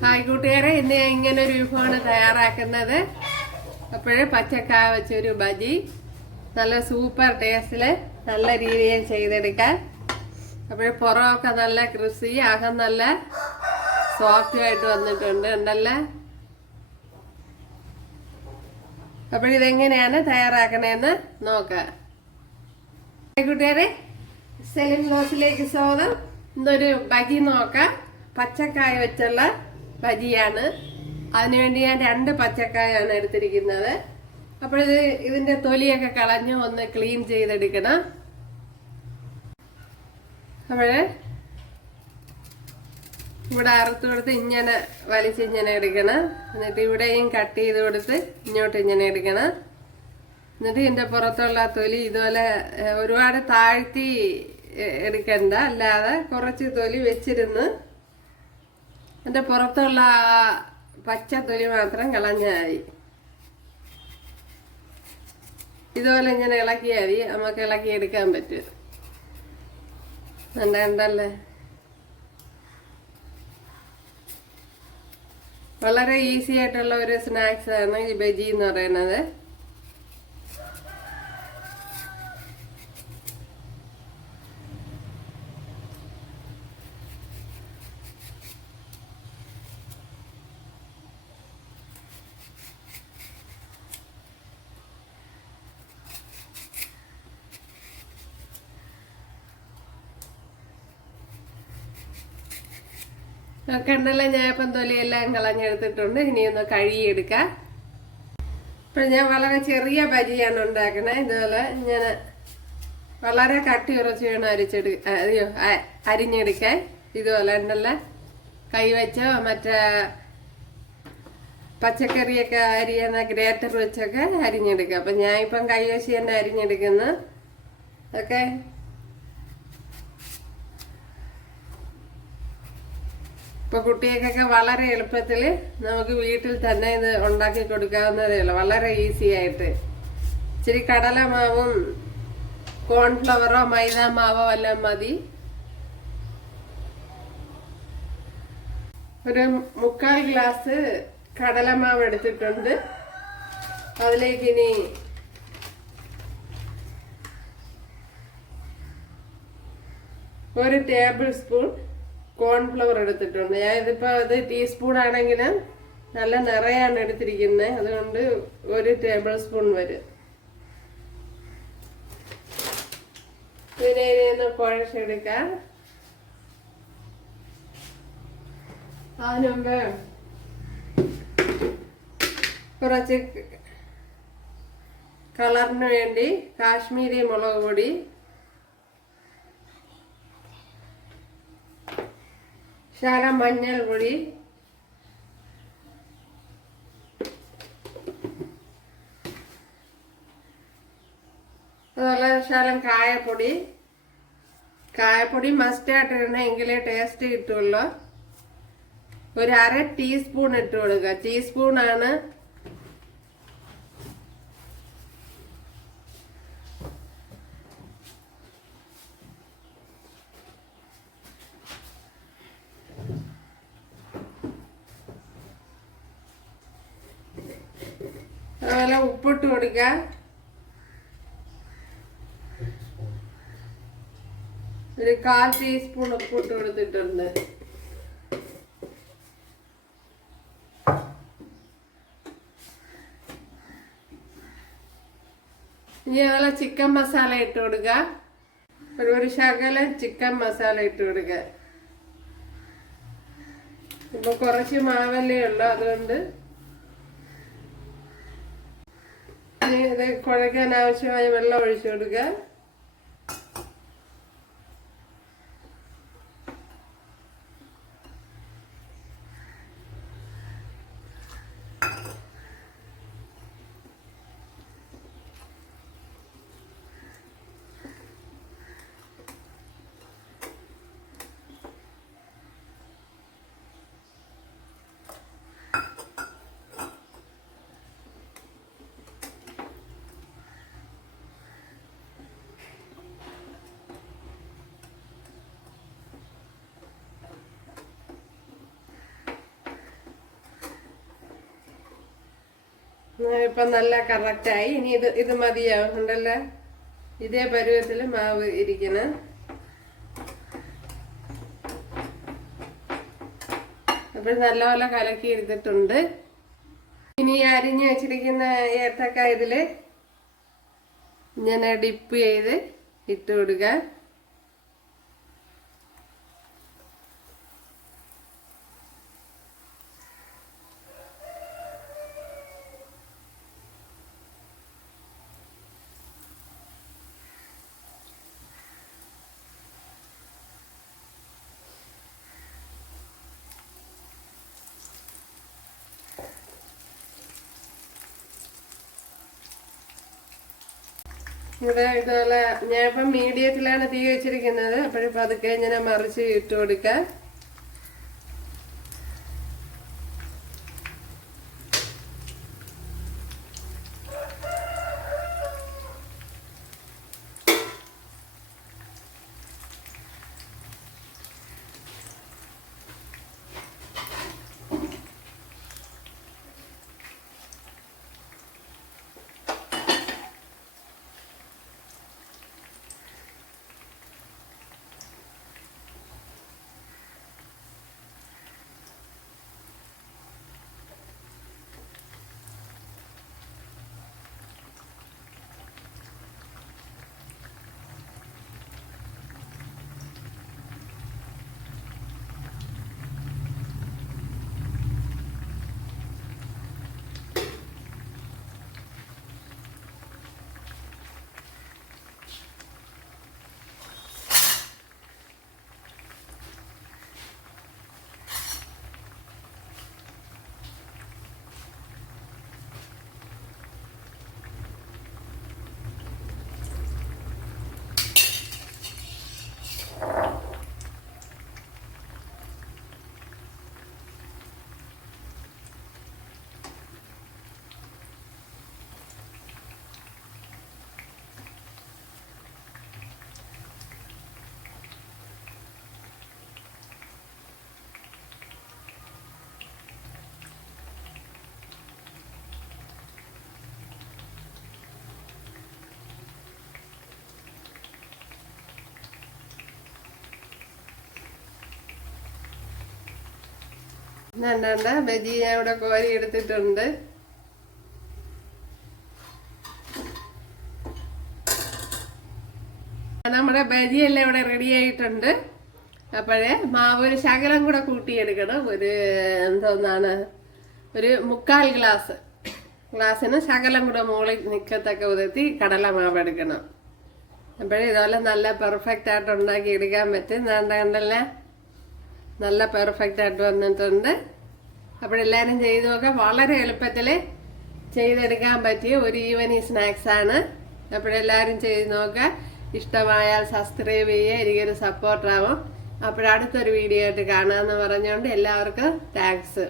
Hi കൂട്ടുകാരെ, ഇന്ന് ഞാൻ ഇങ്ങനെ ഒരു വിഭവമാണ് തയ്യാറാക്കുന്നത്. അപ്പോഴേ പച്ചക്കായ വെച്ചൊരു ബജി നല്ല സൂപ്പർ ടേസ്റ്റില് നല്ല രീതിയിൽ ചെയ്തെടുക്കാൻ. അപ്പോഴേ പുറമൊക്കെ നല്ല ക്രിസ്പി, അകം നല്ല സോഫ്റ്റ് ആയിട്ട് വന്നിട്ടുണ്ട് ഉണ്ടല്ലേ. അപ്പോഴിതെങ്ങനെയാണ് തയ്യാറാക്കണേന്ന് നോക്കാം. കൂട്ടുകാരെ, സെലിം ബ്ലോസിലേക്ക് സ്വാഗതം. ഇന്നൊരു ബജി നോക്കാം. പച്ചക്കായ വെച്ചുള്ള ബജിയാണ്. അതിനുവേണ്ടി ഞാൻ 2 പച്ചക്കായാണ് എടുത്തിരിക്കുന്നത്. അപ്പോൾ ഇതിന്റെ തൊലിയൊക്കെ കളഞ്ഞ് ഒന്ന് ക്ലീൻ ചെയ്തെടുക്കണം. അപ്പോഴേ ഇവിടെ അറുത്ത് കൊടുത്ത് ഇങ്ങനെ വലിച്ചിങ്ങനെ എടുക്കണം. എന്നിട്ട് ഇവിടെയും കട്ട് ചെയ്ത് കൊടുത്ത് ഇങ്ങോട്ട് ഇങ്ങനെ എടുക്കണം. എന്നിട്ട് ഇതിന്റെ പുറത്തുള്ള തൊലി ഇതുപോലെ ഒരുപാട് താഴ്ത്തി എടുക്കണ്ട, അല്ലാതെ കുറച്ച് തൊലി വെച്ചിരുന്ന് അതിന്റെ പുറത്തുള്ള പച്ച തൊലി മാത്രം കളഞ്ഞാൽ ഇതുപോലെ ഇങ്ങനെ ഇളക്കിയാൽ മതി. നമുക്ക് ഇളക്കി എടുക്കാൻ പറ്റും. ഉണ്ടല്ലേ, വളരെ ഈസി ആയിട്ടുള്ള ഒരു സ്നാക്സ് ആണ് ഈ ബജി എന്ന് പറയുന്നത്. ഒക്കെ ഉണ്ടല്ലോ, ഞാനിപ്പം തൊലിയെല്ലാം കളഞ്ഞെടുത്തിട്ടുണ്ട്. ഇനിയൊന്ന് കഴുകിയെടുക്കാം. ഇപ്പം ഞാൻ വളരെ ചെറിയ ബജിയാണ് ഉണ്ടാക്കണേ. ഇതുപോലെ ഇങ്ങനെ വളരെ കട്ടി ഉറച്ച് വേണം അരിഞ്ഞെടുക്കാൻ. ഇതുപോലെ ഉണ്ടല്ലോ, കൈവച്ചോ മറ്റേ പച്ചക്കറിയൊക്കെ അരിയുന്ന ഗ്രേറ്റർ വെച്ചൊക്കെ അരിഞ്ഞെടുക്കാം. അപ്പം ഞാൻ ഇപ്പം കൈവച്ച് തന്നെ അരിഞ്ഞെടുക്കുന്നു. ഓക്കെ, ഇപ്പൊ കുട്ടികൾക്കൊക്കെ വളരെ എളുപ്പത്തിൽ നമുക്ക് വീട്ടിൽ തന്നെ ഇത് ഉണ്ടാക്കി കൊടുക്കാവുന്നതേ ഉള്ളൂ, വളരെ ഈസി ആയിട്ട്. ഇച്ചിരി കടലമാവും കോൺഫ്ലവറോ മൈദ മാവോ എല്ലാം മതി. ഒരു 3/4 ഗ്ലാസ് കടലമാവ് എടുത്തിട്ടുണ്ട്. അതിലേക്ക് ഇനി ഒരു ടേബിൾ സ്പൂൺ കോൺഫ്ലവർ എടുത്തിട്ടുണ്ട്. ഞാൻ ഇതിപ്പോ അത് ടീസ്പൂൺ ആണെങ്കിൽ നല്ല നിറയാണ് എടുത്തിരിക്കുന്നത്, അതുകൊണ്ട് 1 ടേബിൾ സ്പൂൺ വരും. ഇതിനെ ഒന്ന് കുഴച്ചെടുക്കാം. അതിനുമുമ്പ് കുറച്ച് കളറിന് വേണ്ടി കാശ്മീരി മുളക് പൊടി, ശകലം മഞ്ഞൾപ്പൊടി, അതുപോലെ ശകലം കായപ്പൊടി. കായപ്പൊടി മസ്റ്റായിട്ട് ഇടണം, എങ്കിലേ ടേസ്റ്റ് കിട്ടുമല്ലോ. ഒരു 1/2 ടീസ്പൂൺ ഇട്ട് കൊടുക്കുക. ടീസ്പൂണാണ്. അതുപോലെ ഉപ്പിട്ട് കൊടുക്കുക. ഒരു 1/4 ടീസ്പൂൺ ഉപ്പിട്ട് കൊടുത്തിട്ടുണ്ട്. ഇനി അതുപോലെ ചിക്കൻ മസാല ഇട്ട് കൊടുക്കുക. ഒരു ശകലം ചിക്കൻ മസാല ഇട്ട് കൊടുക്കുക. ഇപ്പൊ കുറച്ച് മാവല്ലേ ഉള്ളു, അതുകൊണ്ട് ഇത് കുഴക്കാൻ ആവശ്യമായ വെള്ളം ഒഴിച്ചു കൊടുക്കുക. ഇപ്പം നല്ല കറക്റ്റായി. ഇനി ഇത് മതിയാവും. ഉണ്ടല്ലോ, ഇതേ പരുവത്തിൽ മാവ് ഇരിക്കണം. അപ്പോൾ നല്ലപോലെ കലക്കി എടുത്തിട്ടുണ്ട്. ഇനി അരിഞ്ഞു വെച്ചിരിക്കുന്ന ഏത്തക്ക ഇതിൽ ഇങ്ങനെ ഡിപ്പ് ചെയ്ത് ഇട്ട് കൊടുക്കുക. ഇവിടെ ഇതുപോലെ ഞാനിപ്പം മീഡിയത്തിലാണ് തീ വെച്ചിരിക്കുന്നത്. അപ്പോഴിപ്പോൾ അതൊക്കെ ഇങ്ങനെ മറിച്ച് ഇട്ട് കൊടുക്കാം. ബജി ഞാൻ ഇവിടെ കോരി എടുത്തിട്ടുണ്ട്. നമ്മുടെ ബജിയെല്ലാം ഇവിടെ റെഡി ആയിട്ടുണ്ട്. അപ്പോഴേ മാവ് ഒരു ശകലം കൂടെ കൂട്ടിയെടുക്കണം. എന്തോന്നാണ്, ഒരു 3/4 ഗ്ലാസ്സിന് ശകലം കൂടെ മുകളിൽ നിൽക്കത്തക്ക വിധത്തിൽ കടലമാവ് എടുക്കണം. അപ്പോഴേ ഇതുപോലെ നല്ല പെർഫെക്റ്റ് ആയിട്ട് ഉണ്ടാക്കി എടുക്കാൻ പറ്റും. കണ്ടല്ലേ, നല്ല പെർഫെക്റ്റ് ആയിട്ട് വന്നിട്ടുണ്ട്. അപ്പോഴെല്ലാവരും ചെയ്ത് നോക്കാം. വളരെ എളുപ്പത്തിൽ ചെയ്തെടുക്കാൻ പറ്റിയ ഒരു ഈവനിങ് സ്നാക്സാണ്. അപ്പോഴെല്ലാവരും ചെയ്ത് നോക്കാം. ഇഷ്ടമായാൽ സബ്സ്ക്രൈബ് ചെയ്യുക, എനിക്കൊരു സപ്പോർട്ടാവും. അപ്പോഴടുത്തൊരു വീഡിയോ ആയിട്ട് കാണാമെന്ന് പറഞ്ഞുകൊണ്ട് എല്ലാവർക്കും താങ്ക്സ്.